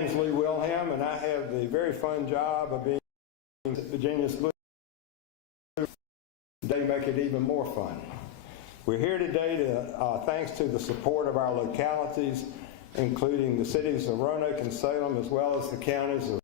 Lee Wilhelm, and I have the very fun job of being Virginia's Blue. They make it even more fun. We're here today to, thanks to the support of our localities, including the cities of Roanoke and Salem, as well as the counties of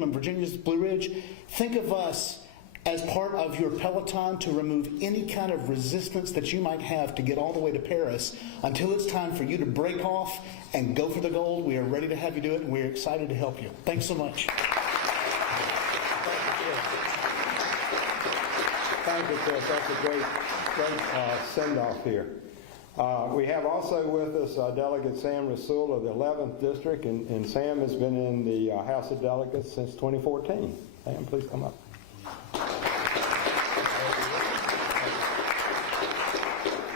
in Virginia's Blue Ridge, think of us as part of your peloton to remove any kind of resistance that you might have to get all the way to Paris until it's time for you to break off and go for the gold. We are ready to have you do it, and we're excited to help you. Thanks so much. Thank you, Chris. That's a great send-off here. We have also with us Delegate Sam Rasool of the 11th District, and Sam has been in the House of Delegates since 2014. Sam, please come up.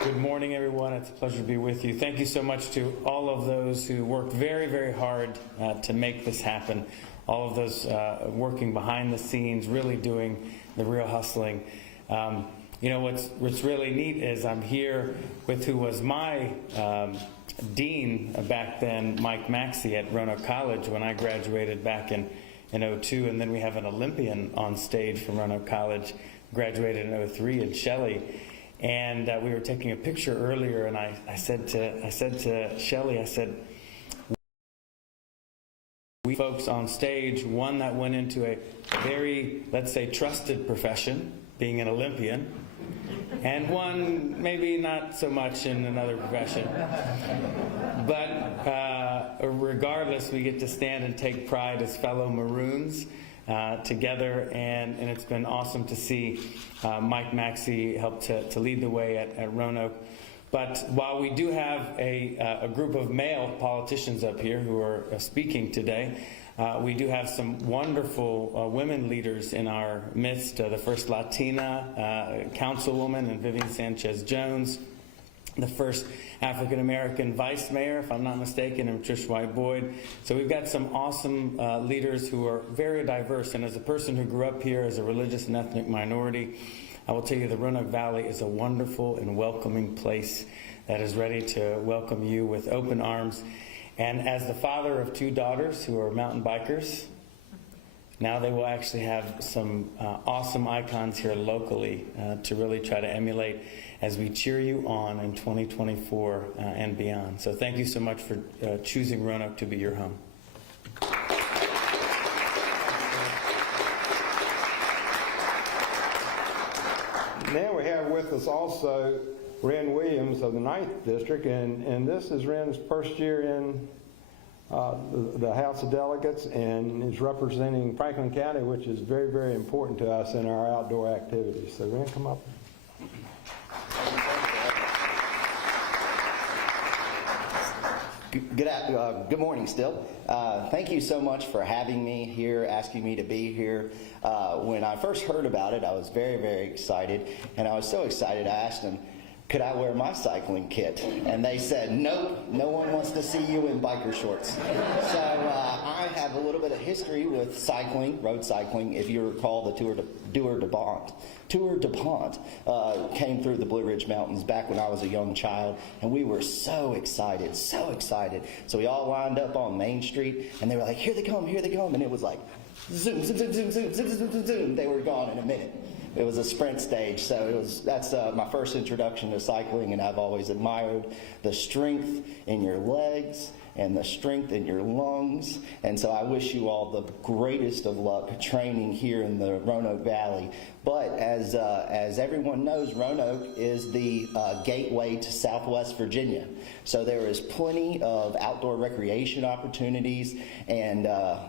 Good morning, everyone. It's a pleasure to be with you. Thank you so much to all of those who worked very, very hard to make this happen. All of those working behind the scenes, really doing the real hustling. You know, what's really neat is I'm here with who was my dean back then, Mike Maxey at Roanoke College when I graduated back in 02, and then we have an Olympian on stage from Roanoke College, graduated in 03, and Shelley. And we were taking a picture earlier, and I said to Shelley, I said, we folks on stage, one that went into a very, let's say, trusted profession, being an Olympian, and one maybe not so much in another profession. But regardless, we get to stand and take pride as fellow Maroons together, and it's been awesome to see Mike Maxey help to lead the way at Roanoke. But while we do have a group of male politicians up here who are speaking today, we do have some wonderful women leaders in our midst. The first Latina councilwoman, and Vivian Sanchez-Jones, the first African-American vice mayor, if I'm not mistaken, and Trish White-Boyd. So we've got some awesome leaders who are very diverse. And as a person who grew up here as a religious and ethnic minority, I will tell you the Roanoke Valley is a wonderful and welcoming place that is ready to welcome you with open arms. And as the father of 2 daughters who are mountain bikers, now they will actually have some awesome icons here locally to really try to emulate as we cheer you on in 2024 and beyond. So thank you so much for choosing Roanoke to be your home. Now we have with us also Ren Williams of the 9th District, and this is Ren's first year in the House of Delegates, and is representing Franklin County, which is very, very important to us in our outdoor activities. So Ren, come up. Good morning still. Thank you so much for having me here, asking me to be here. When I first heard about it, I was very, very excited, and I was so excited I asked them, could I wear my cycling kit? And they said, nope, no one wants to see you in biker shorts. So I have a little bit of history with cycling, road cycling. If you recall, the Tour de Pont came through the Blue Ridge Mountains back when I was a young child, and we were so excited, so excited. So we all lined up on Main Street, and they were like, here they come, and it was like, zoom, zoom, zoom, zoom, zoom, zoom, zoom, zoom, zoom. They were gone in a minute. It was a sprint stage, so that's my first introduction to cycling, and I've always admired the strength in your legs and the strength in your lungs. And so I wish you all the greatest of luck training here in the Roanoke Valley. But as everyone knows, Roanoke is the gateway to Southwest Virginia. So there is plenty of outdoor recreation opportunities and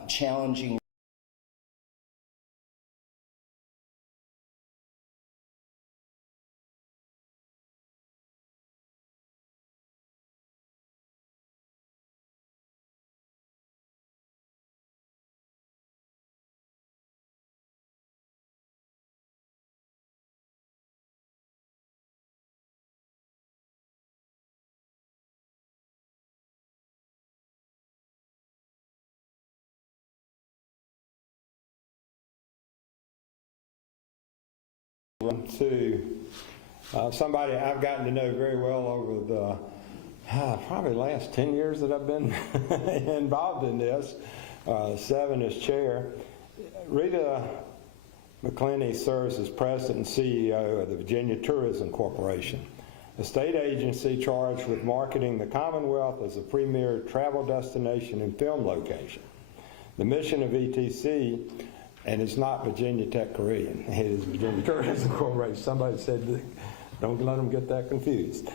challenging to somebody I've gotten to know very well over the probably last 10 years that I've been involved in this, 7 as chair. Rita McClenny serves as president and CEO of the Virginia Tourism Corporation, a state agency charged with marketing the Commonwealth as a premier travel destination and film location. The mission of ETC, and it's not Virginia Tech Korean, it is Virginia Tourism Corporation. Somebody said, don't let them get that confused.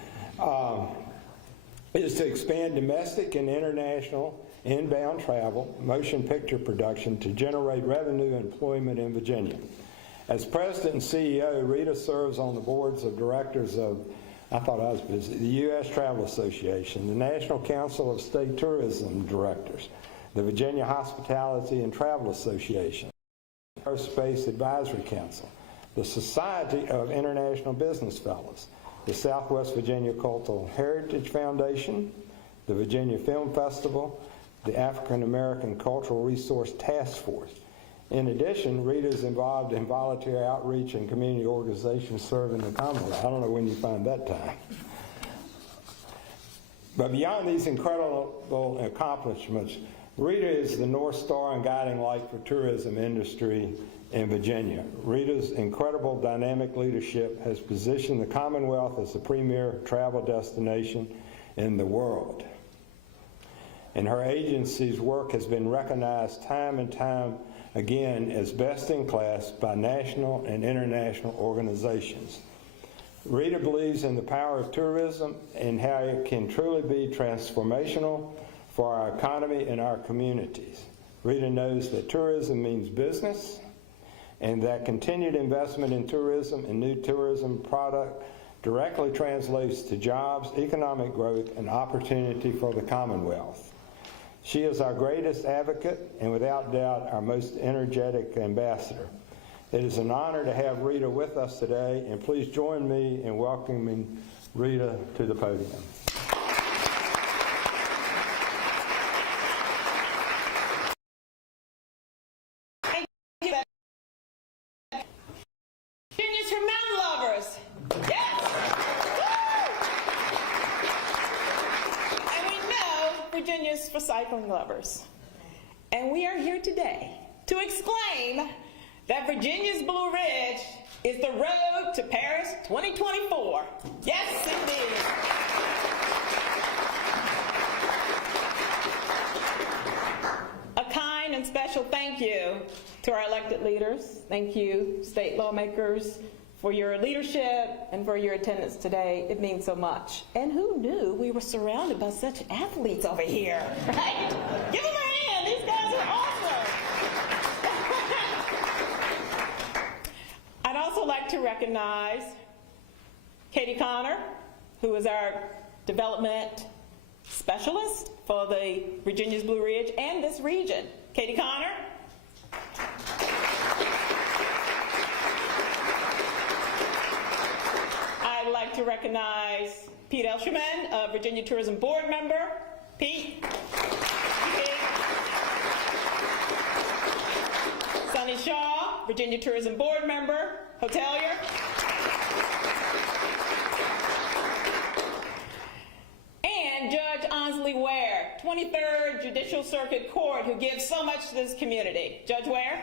Is to expand domestic and international inbound travel, motion picture production to generate revenue and employment in Virginia. As president and CEO, Rita serves on the boards of directors of, I thought I was busy, the U.S. Travel Association, the National Council of State Tourism Directors, the Virginia Hospitality and Travel Association, Aerospace Advisory Council, the Society of International Business Fellows, the Southwest Virginia Cultural Heritage Foundation, the Virginia Film Festival, the African American Cultural Resource Task Force. In addition, Rita is involved in volunteer outreach and community organizations serving the Commonwealth. I don't know when you find that time. But beyond these incredible accomplishments, Rita is the North Star and guiding light for tourism industry in Virginia. Rita's incredible dynamic leadership has positioned the Commonwealth as the premier travel destination in the world. And her agency's work has been recognized time and time again as best in class by national and international organizations. Rita believes in the power of tourism and how it can truly be transformational for our economy and our communities. Rita knows that tourism means business and that continued investment in tourism and new tourism product directly translates to jobs, economic growth, and opportunity for the Commonwealth. She is our greatest advocate and without doubt our most energetic ambassador. It is an honor to have Rita with us today, and please join me in welcoming Rita to the podium. Virginia's for mountain lovers. Yes! Woo! And we know Virginia's for cycling lovers. And we are here today to exclaim that Virginia's Blue Ridge is the road to Paris 2024. Yes, indeed. A kind and special thank you to our elected leaders. Thank you, state lawmakers, for your leadership and for your attendance today. It means so much. And who knew we were surrounded by such athletes over here, right? Give them a hand. These guys are awesome. I'd also like to recognize Katie Connor, who is our development specialist for the Virginia's Blue Ridge and this region. Katie Connor. I'd like to recognize Pete Elsherman, a Virginia Tourism Board member. Pete. Sonny Shaw, Virginia Tourism Board member, hotelier. And Judge Ansley Ware, 23rd Judicial Circuit Court, who gives so much to this community. Judge Ware.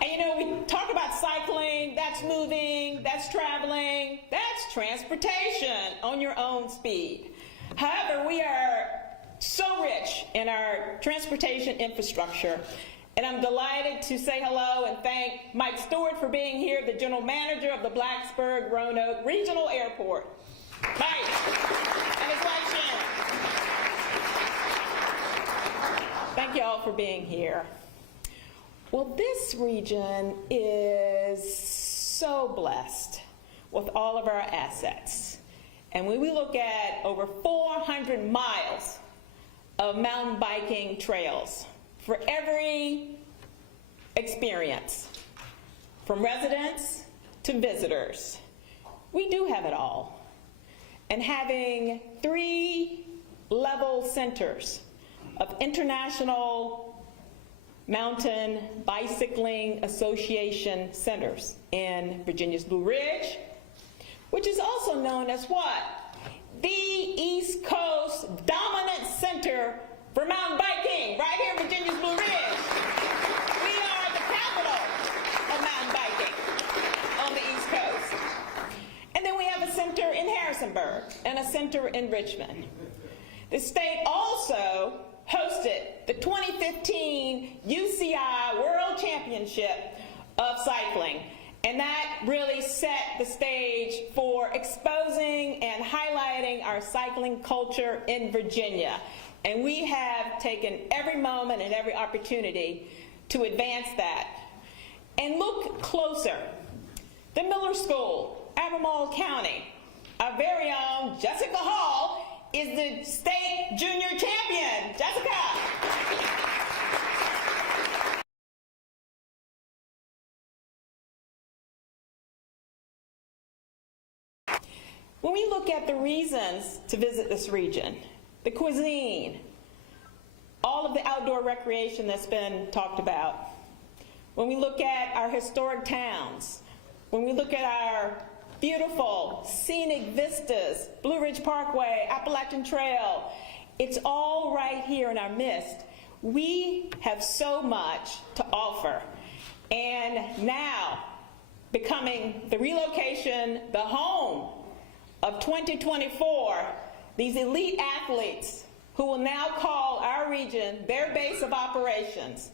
And you know, we talk about cycling, that's moving, that's traveling, that's transportation on your own speed. However, we are so rich in our transportation infrastructure, and I'm delighted to say hello and thank Mike Stewart for being here, the general manager of the Blacksburg-Roanoke Regional Airport. Mike and his wife Shannon. Thank you all for being here. Well, this region is so blessed with all of our assets. And when we look at over 400 miles of mountain biking trails for every experience, from residents to visitors, we do have it all. And having 3 level centers of International Mountain Bicycling Association centers in Virginia's Blue Ridge, which is also known as what? The East Coast dominant center for mountain biking, right here in Virginia's Blue Ridge. We are the capital of mountain biking on the East Coast. And then we have a center in Harrisburg. Harrisonburg and a center in Richmond. The state also hosted the 2015 UCI World Championship of Cycling, and that really set the stage for exposing and highlighting our cycling culture in Virginia. And we have taken every moment and every opportunity to advance that. And look closer. The Miller School, Albemarle County, our very own Jessica Hall is the state junior champion. Jessica. When we look at the reasons to visit this region, the cuisine, all of the outdoor recreation that's been talked about, when we look at our historic towns, when we look at our beautiful scenic vistas, Blue Ridge Parkway, Appalachian Trail, it's all right here in our midst. We have so much to offer. And now, becoming the relocation, the home of 2024, these elite athletes who will now call our region their base of operations,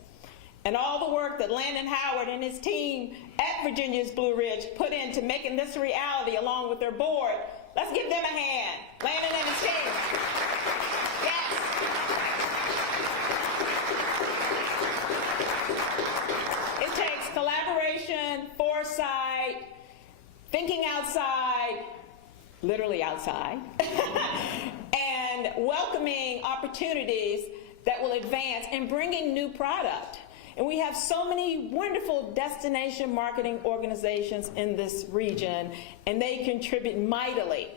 and all the work that Landon Howard and his team at Virginia's Blue Ridge put into making this a reality along with their board. Let's give them a hand. Landon and his team. Yes. It takes collaboration, foresight, thinking outside, literally outside, and welcoming opportunities that will advance and bringing new product. And we have so many wonderful destination marketing organizations in this region, and they contribute mightily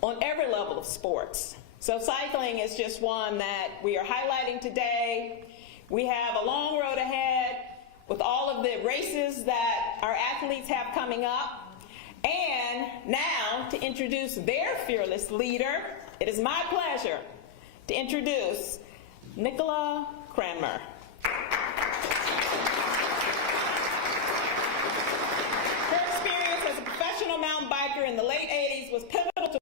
on every level of sports. So cycling is just one that we are highlighting today. We have a long road ahead with all of the races that our athletes have coming up. And now, to introduce their fearless leader, it is my pleasure to introduce Nicola Cranmer. Her experience as a professional mountain biker in the late 80s was pivotal to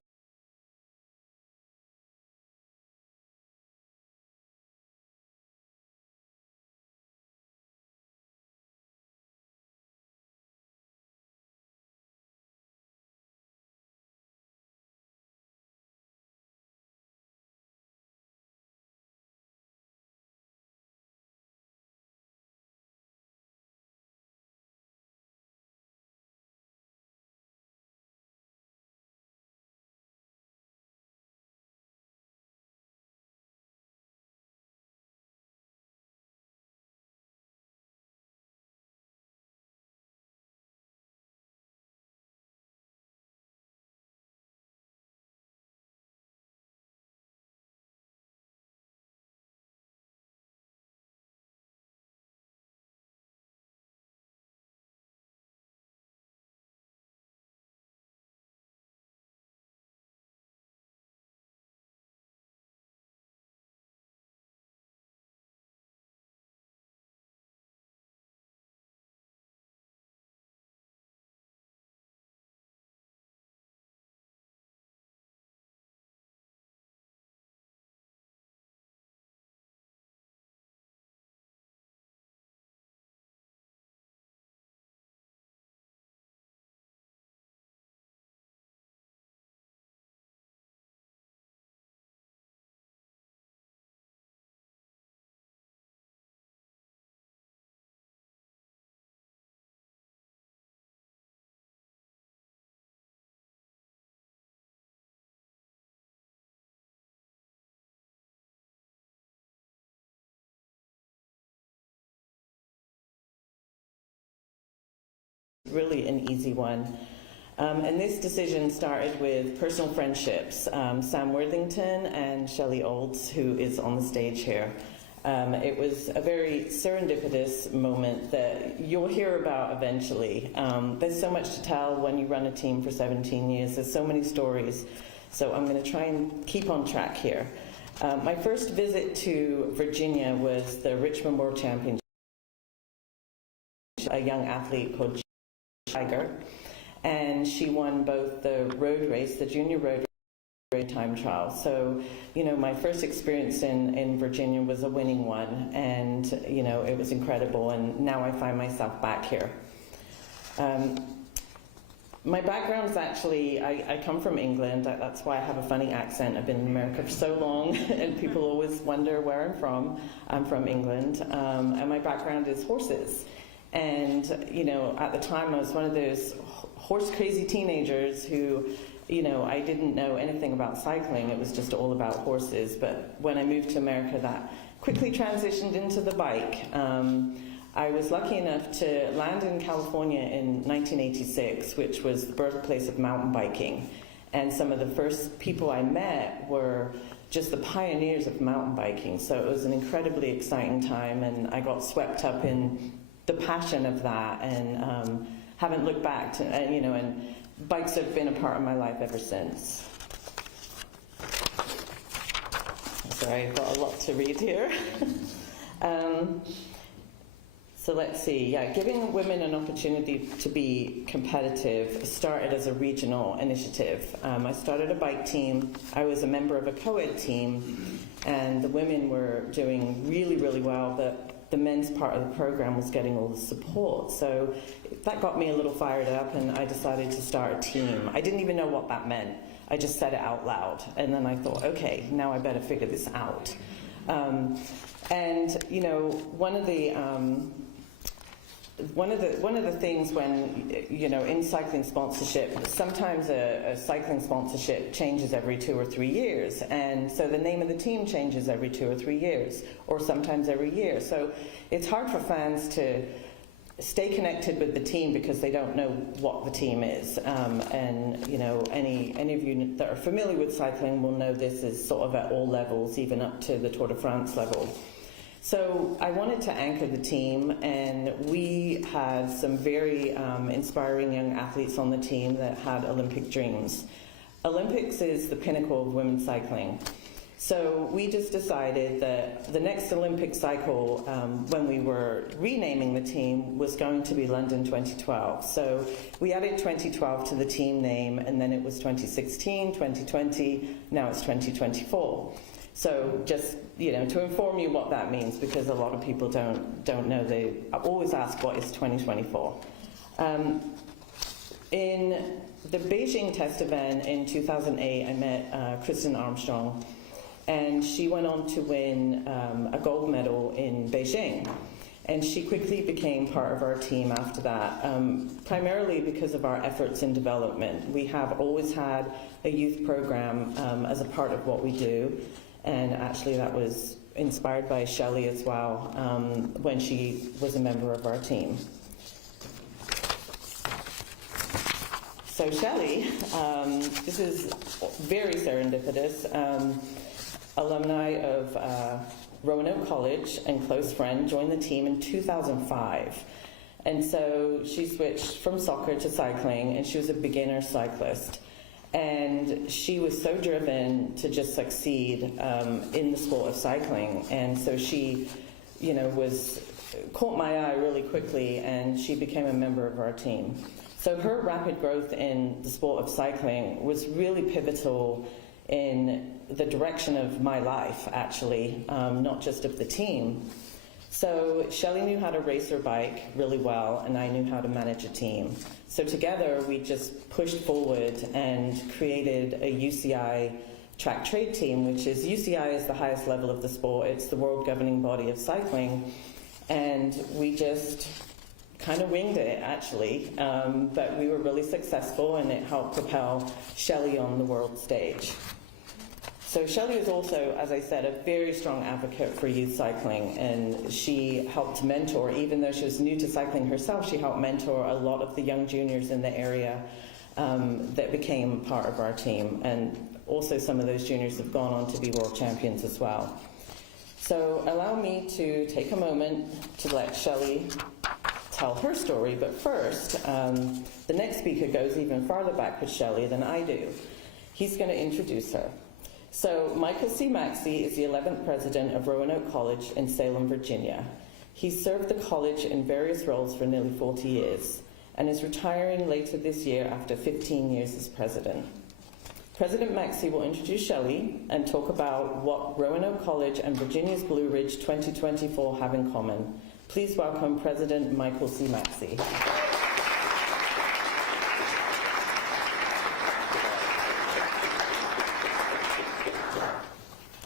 really an easy one. And this decision started with personal friendships. Sam Worthington and Shelley Olds, who is on the stage here. It was a very serendipitous moment that you'll hear about eventually. There's so much to tell when you run a team for 17 years. There's so many stories. So I'm going to try and keep on track here. My first visit to Virginia was the Richmond World Championship. A young athlete called Tiger, and she won both the road race, the junior road time trial. So, you know, my first experience in Virginia was a winning one, and, you know, it was incredible, and now I find myself back here. My background is actually, I come from England. That's why I have a funny accent. I've been in America for so long, and people always wonder where I'm from. I'm from England, and my background is horses. And, you know, at the time I was one of those horse-crazy teenagers who, you know, I didn't know anything about cycling. It was just all about horses. But when I moved to America, that quickly transitioned into the bike. I was lucky enough to land in California in 1986, which was the birthplace of mountain biking. And some of the first people I met were just the pioneers of mountain biking. So it was an incredibly exciting time, and I got swept up in the passion of that, and haven't looked back to, you know, and bikes have been a part of my life ever since. Sorry, I've got a lot to read here. So let's see, yeah, giving women an opportunity to be competitive started as a regional initiative. I started a bike team. I was a member of a co-ed team, and the women were doing really, really well, but the men's part of the program was getting all the support. So that got me a little fired up, and I decided to start a team. I didn't even know what that meant. I just said it out loud, and then I thought, okay, now I better figure this out. And you know, one of the things when, you know, in cycling sponsorship, sometimes a cycling sponsorship changes every 2 or 3 years, and so the name of the team changes every 2 or 3 years, or sometimes every year. So it's hard for fans to stay connected with the team because they don't know what the team is. And you know, any of you that are familiar with cycling will know this is sort of at all levels, even up to the Tour de France level. So I wanted to anchor the team, and we had some very inspiring young athletes on the team that had Olympic dreams. Olympics is the pinnacle of women's cycling. So we just decided that the next Olympic cycle, when we were renaming the team, was going to be London 2012. So we added 2012 to the team name, and then it was 2016, 2020, now it's 2024. So just, you know, to inform you what that means, because a lot of people don't know. They always ask, what is 2024? In the Beijing test event in 2008, I met Kristen Armstrong, and she went on to win a gold medal in Beijing. And she quickly became part of our team after that, primarily because of our efforts in development. We have always had a youth program as a part of what we do. And actually that was inspired by Shelley as well, when she was a member of our team. So Shelley, this is very serendipitous, alumni of Roanoke College and close friend, joined the team in 2005. And so she switched from soccer to cycling, and she was a beginner cyclist. And she was so driven to just succeed in the sport of cycling. And so she, you know, caught my eye really quickly, and she became a member of our team. So her rapid growth in the sport of cycling was really pivotal in the direction of my life, actually, not just of the team. So Shelley knew how to race her bike really well, and I knew how to manage a team. So together we just pushed forward and created a UCI track trade team, which is, UCI is the highest level of the sport. It's the world governing body of cycling. And we just kind of winged it, actually. But we were really successful, and it helped propel Shelley on the world stage. So Shelley is also, as I said, a very strong advocate for youth cycling, and she helped mentor, even though she was new to cycling herself, she helped mentor a lot of the young juniors in the area that became part of our team. And also some of those juniors have gone on to be world champions as well. So allow me to take a moment to let Shelley tell her story, but first, the next speaker goes even farther back with Shelley than I do. He's going to introduce her. So Michael C. Maxey is the 11th president of Roanoke College in Salem, Virginia. He served the college in various roles for nearly 40 years. and is retiring later this year after 15 years as president. President Maxey will introduce Shelley and talk about what Roanoke College and Virginia's Blue Ridge 2024 have in common. Please welcome President Michael C. Maxey.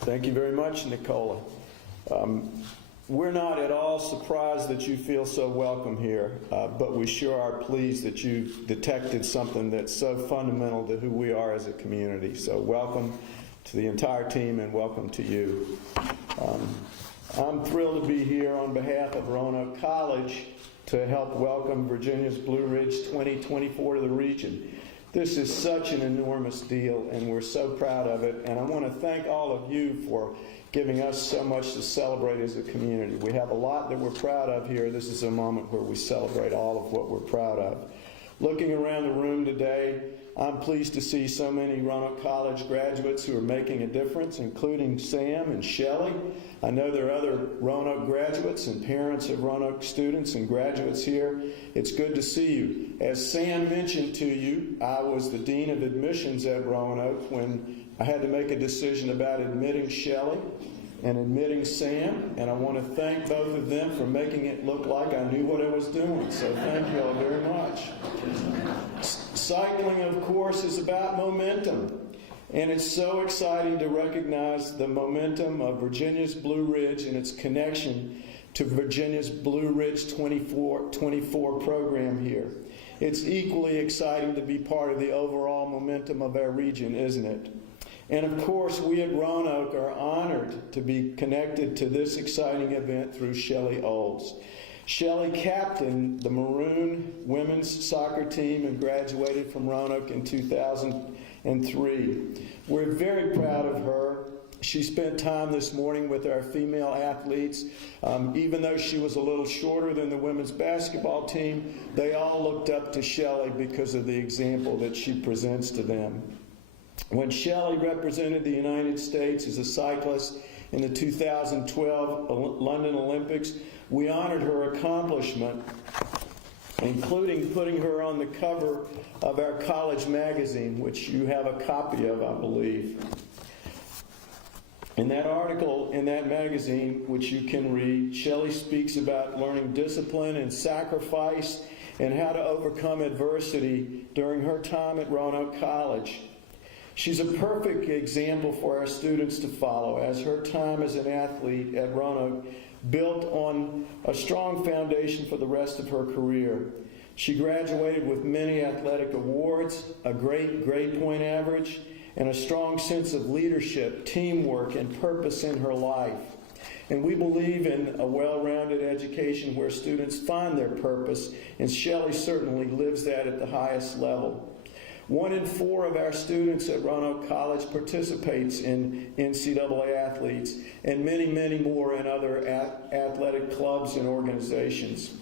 Thank you very much, Nicola. We're not at all surprised that you feel so welcome here, but we sure are pleased that you've detected something that's so fundamental to who we are as a community. So welcome to the entire team and welcome to you. I'm thrilled to be here on behalf of Roanoke College to help welcome Virginia's Blue Ridge 2024 to the region. This is such an enormous deal, and we're so proud of it. And I want to thank all of you for giving us so much to celebrate as a community. We have a lot that we're proud of here. This is a moment where we celebrate all of what we're proud of. Looking around the room today, I'm pleased to see so many Roanoke College graduates who are making a difference, including Sam and Shelley. I know there are other Roanoke graduates and parents of Roanoke students and graduates here. It's good to see you. As Sam mentioned to you, I was the Dean of Admissions at Roanoke when I had to make a decision about admitting Shelley and admitting Sam, and I want to thank both of them for making it look like I knew what I was doing. So thank you all very much. Cycling, of course, is about momentum. And it's so exciting to recognize the momentum of Virginia's Blue Ridge and its connection to Virginia's Blue Ridge 24 program here. It's equally exciting to be part of the overall momentum of our region, isn't it? And of course, we at Roanoke are honored to be connected to this exciting event through Shelley Olds. Shelley captained the Maroon women's soccer team and graduated from Roanoke in 2003. We're very proud of her. She spent time this morning with our female athletes. Even though she was a little shorter than the women's basketball team, they all looked up to Shelley because of the example that she presents to them. When Shelley represented the United States as a cyclist in the 2012 London Olympics, we honored her accomplishment, including putting her on the cover of our college magazine, which you have a copy of, I believe. In that article, in that magazine, which you can read, Shelley speaks about learning discipline and sacrifice and how to overcome adversity during her time at Roanoke College. She's a perfect example for our students to follow, as her time as an athlete at Roanoke built on a strong foundation for the rest of her career. She graduated with many athletic awards, a great grade point average, and a strong sense of leadership, teamwork, and purpose in her life. And we believe in a well-rounded education where students find their purpose, and Shelley certainly lives that at the highest level. 1 in 4 of our students at Roanoke College participates in NCAA athletes, and many, many more in other athletic clubs and organizations.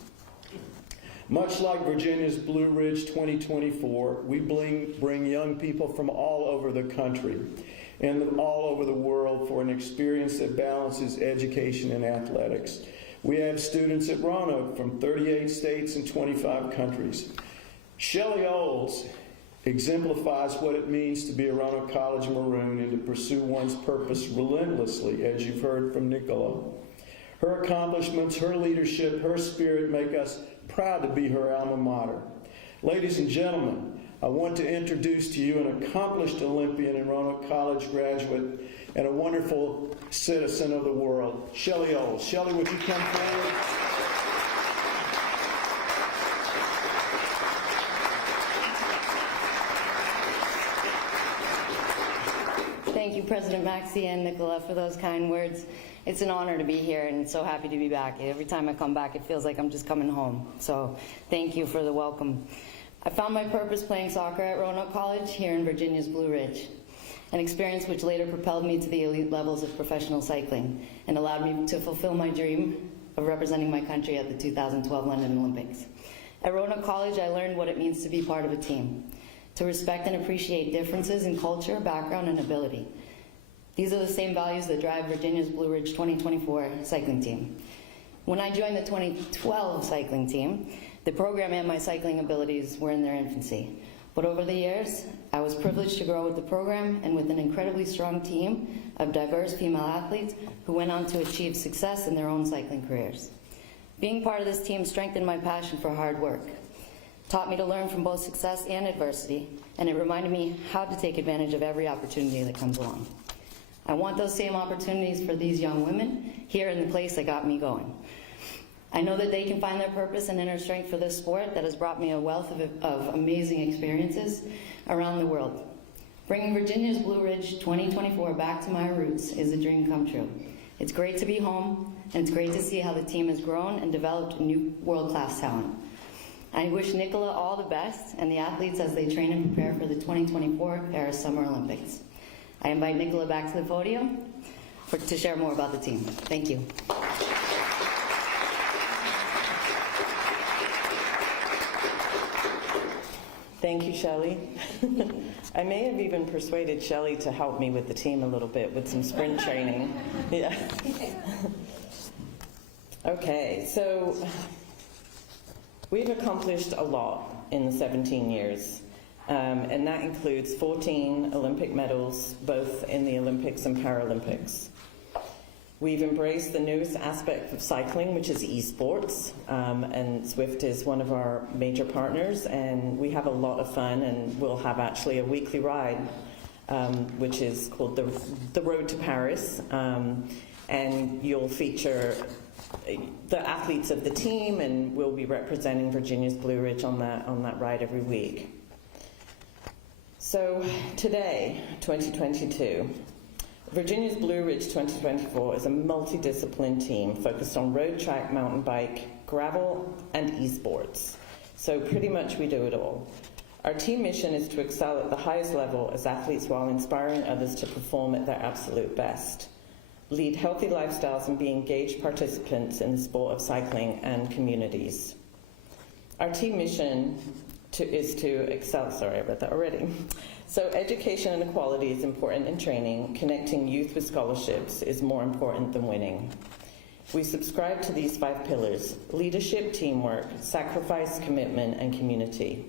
Much like Virginia's Blue Ridge 2024, we bring young people from all over the country and all over the world for an experience that balances education and athletics. We have students at Roanoke from 38 states and 25 countries. Shelley Olds exemplifies what it means to be a Roanoke College Maroon and to pursue one's purpose relentlessly, as you've heard from Nicola. Her accomplishments, her leadership, her spirit make us proud to be her alma mater. Ladies and gentlemen, I want to introduce to you an accomplished Olympian and Roanoke College graduate and a wonderful citizen of the world, Shelley Olds. Shelley, would you come forward? Thank you, President Maxey and Nicola, for those kind words. It's an honor to be here and so happy to be back. Every time I come back, it feels like I'm just coming home. So thank you for the welcome. I found my purpose playing soccer at Roanoke College here in Virginia's Blue Ridge, an experience which later propelled me to the elite levels of professional cycling and allowed me to fulfill my dream of representing my country at the 2012 London Olympics. At Roanoke College, I learned what it means to be part of a team, to respect and appreciate differences in culture, background, and ability. These are the same values that drive Virginia's Blue Ridge 2024 cycling team. When I joined the 2012 cycling team, The program and my cycling abilities were in their infancy. But over the years, I was privileged to grow with the program and with an incredibly strong team of diverse female athletes who went on to achieve success in their own cycling careers. Being part of this team strengthened my passion for hard work, taught me to learn from both success and adversity, and it reminded me how to take advantage of every opportunity that comes along. I want those same opportunities for these young women here in the place that got me going. I know that they can find their purpose and inner strength for this sport that has brought me a wealth of amazing experiences around the world. Bringing Virginia's Blue Ridge 2024 back to my roots is a dream come true. It's great to be home, and it's great to see how the team has grown and developed new world-class talent. I wish Nicola all the best and the athletes as they train and prepare for the 2024 Paris Summer Olympics. I invite Nicola back to the podium to share more about the team. Thank you. Thank you, Shelley. I may have even persuaded Shelley to help me with the team a little bit with some sprint training. Yeah. Okay, so we've accomplished a lot in the 17 years, and that includes 14 Olympic medals, both in the Olympics and Paralympics. We've embraced the newest aspect of cycling, which is esports, and Swift is one of our major partners, and we have a lot of fun, and we'll have actually a weekly ride, which is called the Road to Paris, and you'll feature the athletes of the team, and we'll be representing Virginia's Blue Ridge on that ride every week. So today, 2022, Virginia's Blue Ridge 2024 is a multidiscipline team focused on road, track, mountain bike, gravel, and esports. So pretty much we do it all. Our team mission is to excel at the highest level as athletes while inspiring others to perform at their absolute best, lead healthy lifestyles, and be engaged participants in the sport of cycling and communities. Our team mission is to excel, sorry, I read that already. So education and equality is important in training. Connecting youth with scholarships is more important than winning. We subscribe to these 5 pillars: leadership, teamwork, sacrifice, commitment, and community.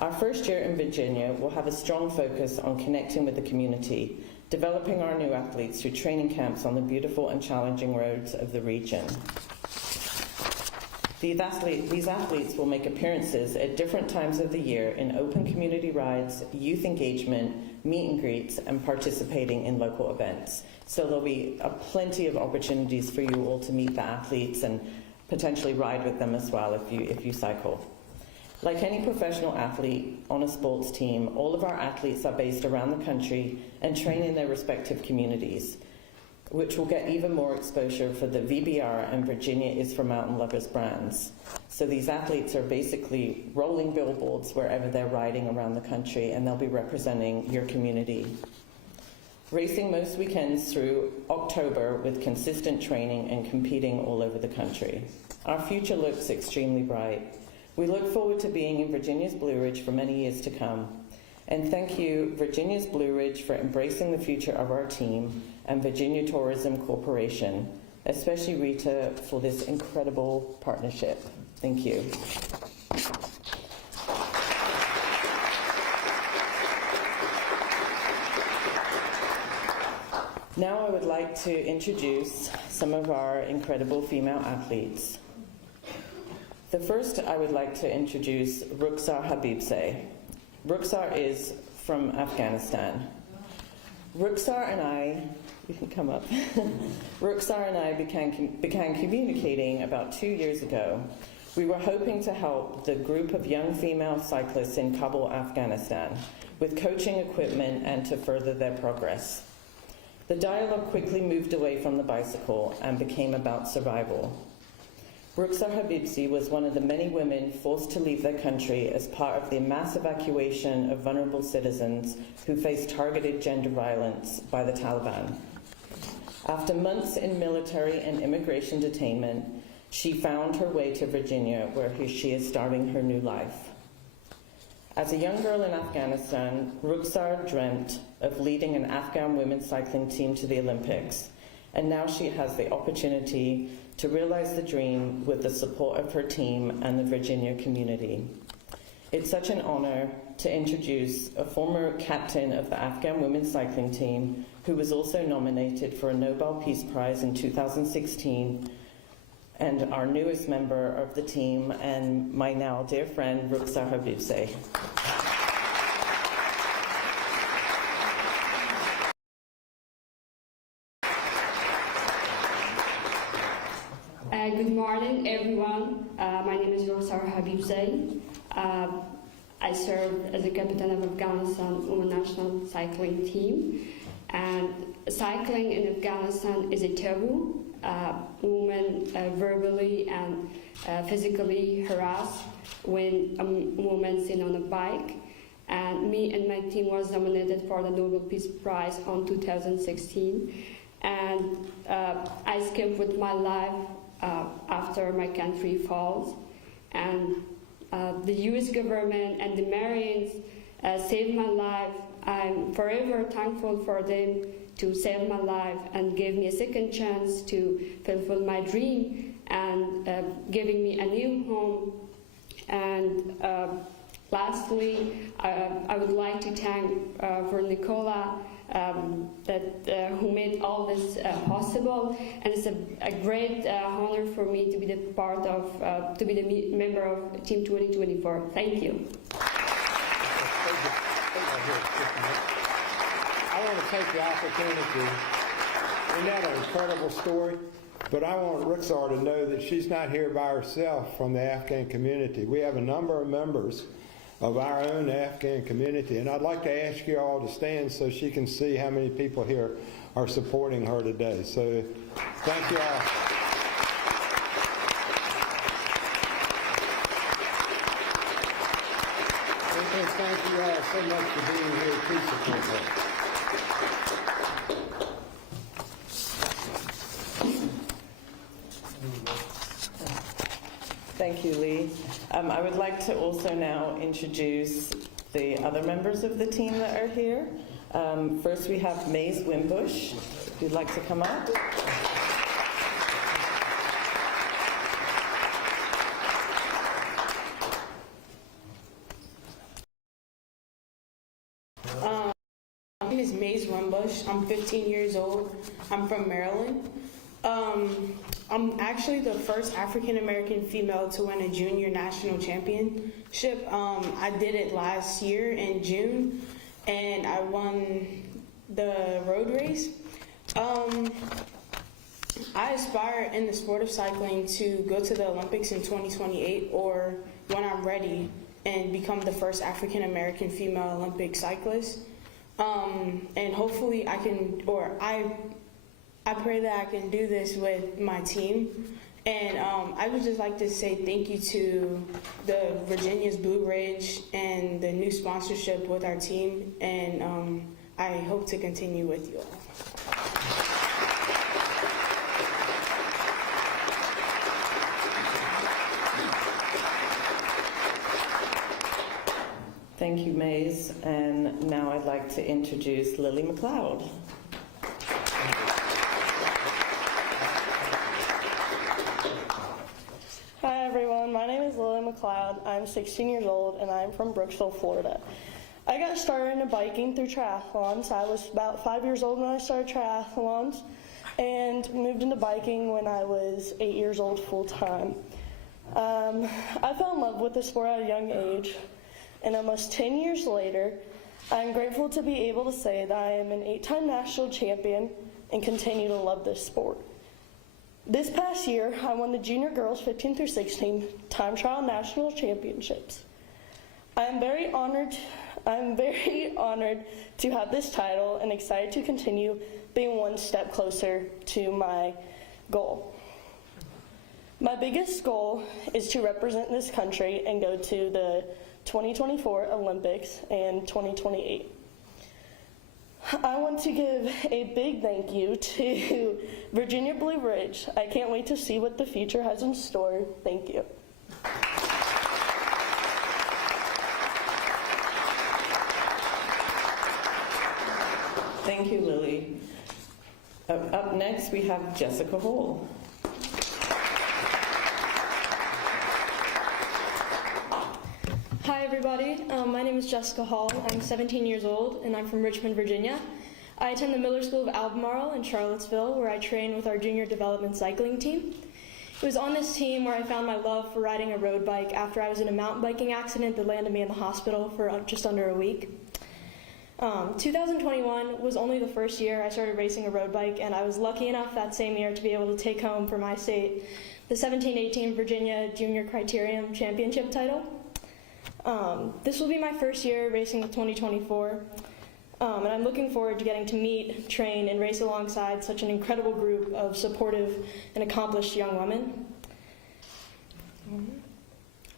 Our first year in Virginia will have a strong focus on connecting with the community, developing our new athletes through training camps on the beautiful and challenging roads of the region. These athletes will make appearances at different times of the year in open community rides, youth engagement, meet and greets, and participating in local events. So there'll be plenty of opportunities for you all to meet the athletes and potentially ride with them as well if you cycle. Like any professional athlete on a sports team, all of our athletes are based around the country and train in their respective communities, which will get even more exposure for the VBR and Virginia is for Mountain Lovers brands. So these athletes are basically rolling billboards wherever they're riding around the country, and they'll be representing your community. Racing most weekends through October with consistent training and competing all over the country. Our future looks extremely bright. We look forward to being in Virginia's Blue Ridge for many years to come. And thank you, Virginia's Blue Ridge, for embracing the future of our team, and Virginia Tourism Corporation, especially Rita, for this incredible partnership. Thank you. Now I would like to introduce some of our incredible female athletes. The first I would like to introduce Rukhsar Habibzadeh. Rukhsar is from Afghanistan. Rukhsar and I, you can come up. Rukhsar and I began communicating about 2 years ago. We were hoping to help the group of young female cyclists in Kabul, Afghanistan, with coaching equipment and to further their progress. The dialogue quickly moved away from the bicycle and became about survival. Rukhsar Habibzadeh was one of the many women forced to leave their country as part of the mass evacuation of vulnerable citizens who faced targeted gender violence by the Taliban. After months in military and immigration detainment, she found her way to Virginia, where she is starting her new life. As a young girl in Afghanistan, Rukhsar dreamt of leading an Afghan women's cycling team to the Olympics, and now she has the opportunity to realize the dream with the support of her team and the Virginia community. It's such an honor to introduce a former captain of the Afghan women's cycling team who was also nominated for a Nobel Peace Prize in 2016, and our newest member of the team and my now dear friend, Rukhsar Habibzadeh. Good morning, everyone. My name is Rukhsar Habibzadeh. I serve as the captain of Afghanistan Women National Cycling Team. And cycling in Afghanistan is a taboo. Women verbally and physically harassed when a woman sits on a bike. And me and my team was nominated for the Nobel Peace Prize in 2016. And I escaped with my life after my country falls. And the US government and the Marines saved my life. I'm forever thankful for them to save my life and give me a second chance to fulfill my dream and giving me a new home. And lastly, I would like to thank for Nicola who made all this possible, and it's a great honor for me to be the part of, to be the member of Team 2024. Thank you. I want to take the opportunity, isn't that an incredible story? But I want Rukhsar to know that she's not here by herself from the Afghan community. We have a number of members of our own Afghan community, and I'd like to ask you all to stand so she can see how many people here are supporting her today. So thank you all. And thank you all so much for being here to support her. Thank you, Lee. I would like to also now introduce the other members of the team that are here. First, we have Maze Wimbush, who'd like to come up. My name is Maze Wimbush. I'm 15 years old. I'm from Maryland. I'm actually the first African American female to win a junior national championship. I did it last year in June, and I won the road race. I aspire in the sport of cycling to go to the Olympics in 2028, or when I'm ready, and become the first African American female Olympic cyclist. And hopefully I can, or I pray that I can do this with my team. And I would just like to say thank you to the Virginia's Blue Ridge and the new sponsorship with our team. And I hope to continue with you all. Thank you, Maze. And now I'd like to introduce Lily McLeod. Hi everyone, my name is Lily McLeod. I'm 16 years old and I'm from Brooksville, Florida. I got started into biking through triathlons. I was about 5 years old when I started triathlons and moved into biking when I was 8 years old full time. I fell in love with the sport at a young age, and almost 10 years later, I'm grateful to be able to say that I am an 8-time national champion and continue to love this sport. This past year, I won the Junior Girls 15 through 16 Time Trial National Championships. I'm very honored to have this title and excited to continue being one step closer to my goal. My biggest goal is to represent this country and go to the 2024 Olympics and 2028. I want to give a big thank you to Virginia Blue Ridge. I can't wait to see what the future has in store. Thank you. Thank you, Lily. Up next, we have Jessica Hall. My name is Jessica Hall. I'm 17 years old, and I'm from Richmond, Virginia. I attend the Miller School of Albemarle in Charlottesville, where I train with our junior development cycling team. It was on this team where I found my love for riding a road bike after I was in a mountain biking accident that landed me in the hospital for just under a week. 2021 was only the first year I started racing a road bike, and I was lucky enough that same year to be able to take home for my state the 17-18 Virginia Junior Criterium Championship title. This will be my first year racing with 2024, and I'm looking forward to getting to meet, train, and race alongside such an incredible group of supportive and accomplished young women.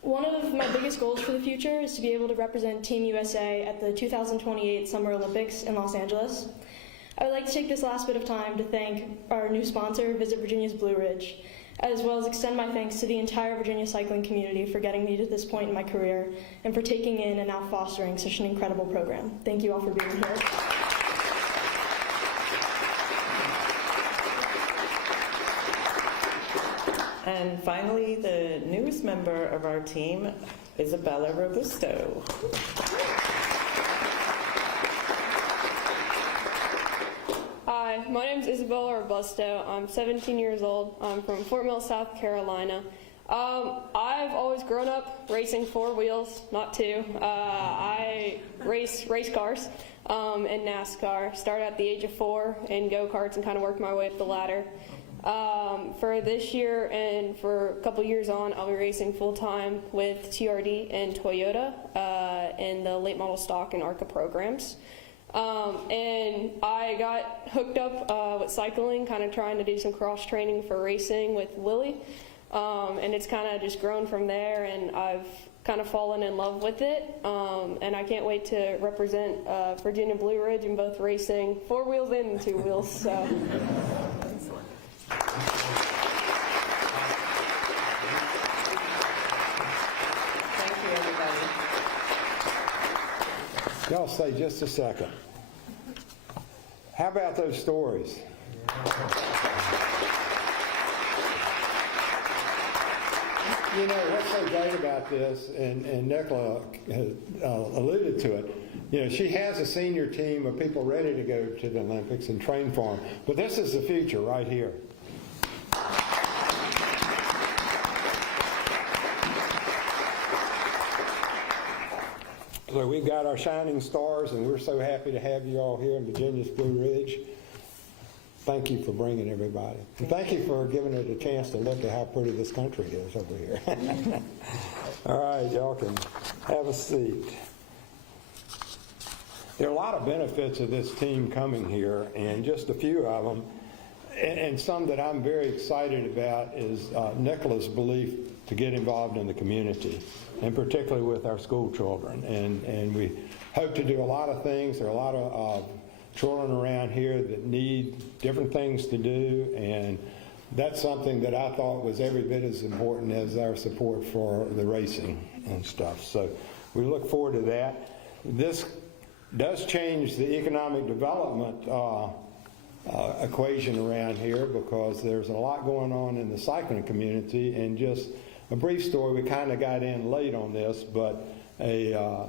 One of my biggest goals for the future is to be able to represent Team USA at the 2028 Summer Olympics in Los Angeles. I would like to take this last bit of time to thank our new sponsor, Visit Virginia's Blue Ridge, as well as extend my thanks to the entire Virginia cycling community for getting me to this point in my career and for taking in and now fostering such an incredible program. Thank you all for being here. And finally, the newest member of our team, Isabella Robusto. Hi, my name is Isabella Robusto. I'm 17 years old. I'm from Fort Mill, South Carolina. I've always grown up racing four wheels, not two. I race cars and NASCAR. Started at the age of 4 in go-karts and kind of worked my way up the ladder. For this year and for a couple years on, I'll be racing full-time with TRD and Toyota in the late model stock and ARCA programs. And I got hooked up with cycling, kind of trying to do some cross-training for racing with Lily. And it's kind of just grown from there, and I've kind of fallen in love with it. And I can't wait to represent Virginia Blue Ridge in both racing, 4 wheels and 2 wheels. So. Thank you, everybody. Y'all stay just a second. How about those stories? You know, what's so great about this, and Nicola has alluded to it, you know, she has a senior team of people ready to go to the Olympics and train for them. But this is the future right here. So we've got our shining stars, and we're so happy to have you all here in Virginia's Blue Ridge. Thank you for bringing everybody. And thank you for giving it a chance to look at how pretty this country is over here. All right, y'all can have a seat. There are a lot of benefits of this team coming here, and just a few of them, and some that I'm very excited about is Nicola's belief to get involved in the community, and particularly with our school children. And we hope to do a lot of things. There are a lot of children around here that need different things to do, and that's something that I thought was every bit as important as our support for the racing and stuff. So we look forward to that. This does change the economic development equation around here, because there's a lot going on in the cycling community. And just a brief story, we kind of got in late on this, but a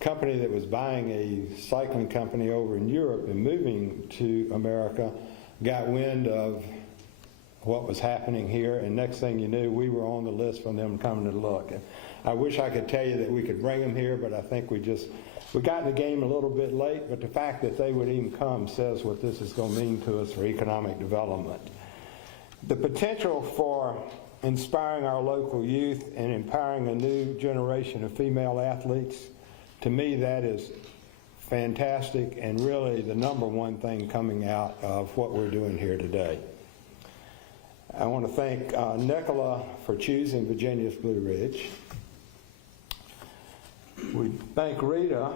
company that was buying a cycling company over in Europe and moving to America got wind of what was happening here, and next thing you knew, we were on the list for them coming to look. And I wish I could tell you that we could bring them here, but I think we got in the game a little bit late. But the fact that they would even come says what this is going to mean to us for economic development. The potential for inspiring our local youth and empowering a new generation of female athletes, to me, that is fantastic and really the number one thing coming out of what we're doing here today. I want to thank Nicola for choosing Virginia's Blue Ridge. We thank Rita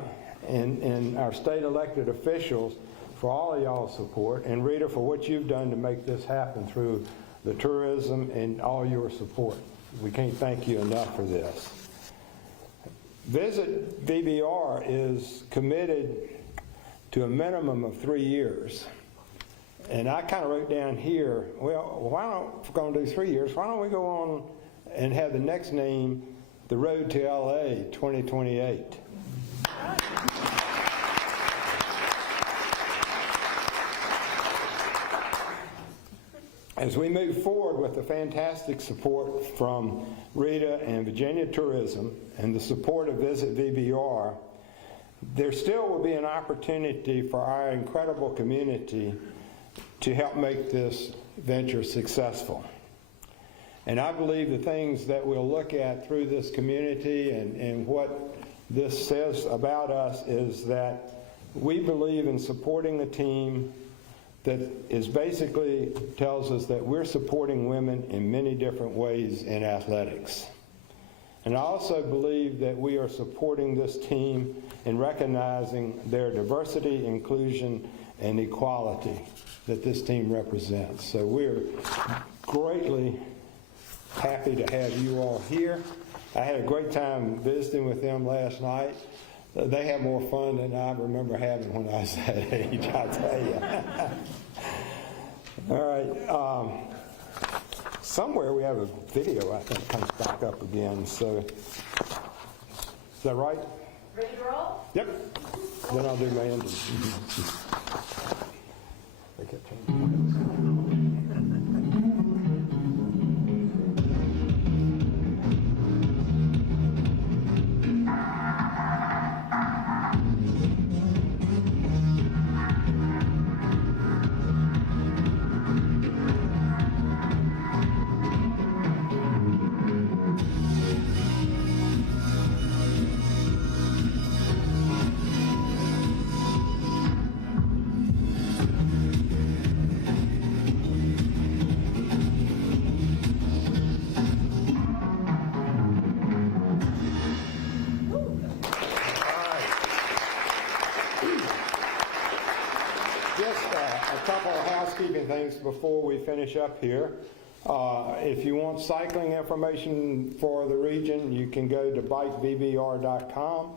and our state elected officials for all of y'all's support, and Rita for what you've done to make this happen through the tourism and all your support. We can't thank you enough for this. Visit VBR is committed to a minimum of 3 years. And I kind of wrote down here, well, if we're going to do 3 years, why don't we go on and have the next name, The Road to LA 2028? As we move forward with the fantastic support from Rita and Virginia Tourism and the support of Visit VBR, there still will be an opportunity for our incredible community to help make this venture successful. And I believe the things that we'll look at through this community and what this says about us is that we believe in supporting a team that is basically tells us that we're supporting women in many different ways in athletics. And I also believe that we are supporting this team in recognizing their diversity, inclusion, and equality that this team represents. So we're greatly happy to have you all here. I had a great time visiting with them last night. They have more fun than I remember having when I was that age, I tell you. All right. Somewhere we have a video, I think, comes back up again. So, is that right? Ready to roll? Yep. Then I'll do my ending. They kept changing. A couple of housekeeping things before we finish up here. If you want cycling information for the region, you can go to bikevbr.com.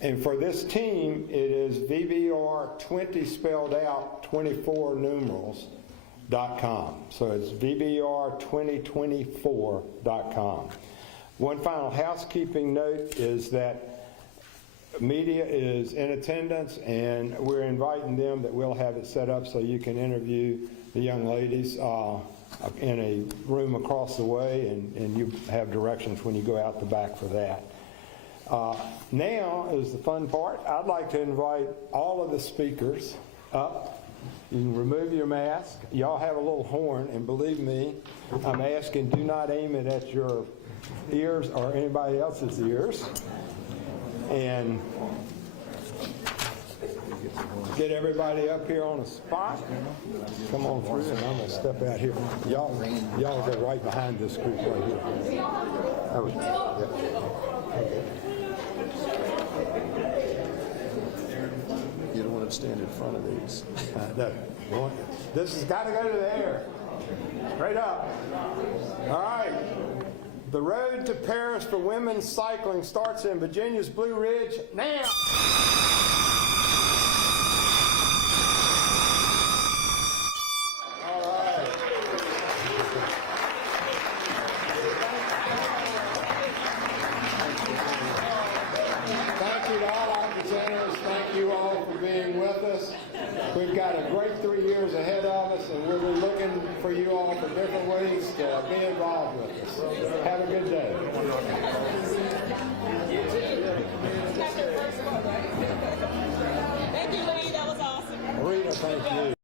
And for this team, it is VBR20 spelled out, 24 numerals.com. So it's VBR2024.com. One final housekeeping note is that media is in attendance, and we're inviting them that we'll have it set up so you can interview the young ladies in a room across the way, and you have directions when you go out the back for that. Now is the fun part. I'd like to invite all of the speakers up. You can remove your mask. Y'all have a little horn, and believe me, I'm asking, do not aim it at your ears or anybody else's ears. And get everybody up here on a spot. Come on through, and I'm going to step out here. Y'all go right behind this group right here. Oh, yep. You don't want to stand in front of these. No. This has got to go to the air. Straight up. All right. The road to Paris for women's cycling starts in Virginia's Blue Ridge now. All right. Thank you to all our presenters. Thank you all for being with us. We've got a great 3 years ahead of us, and we'll be looking for you all for different ways to be involved with us. Have a good day. Thank you, Lee. That was awesome. Rita, thank you.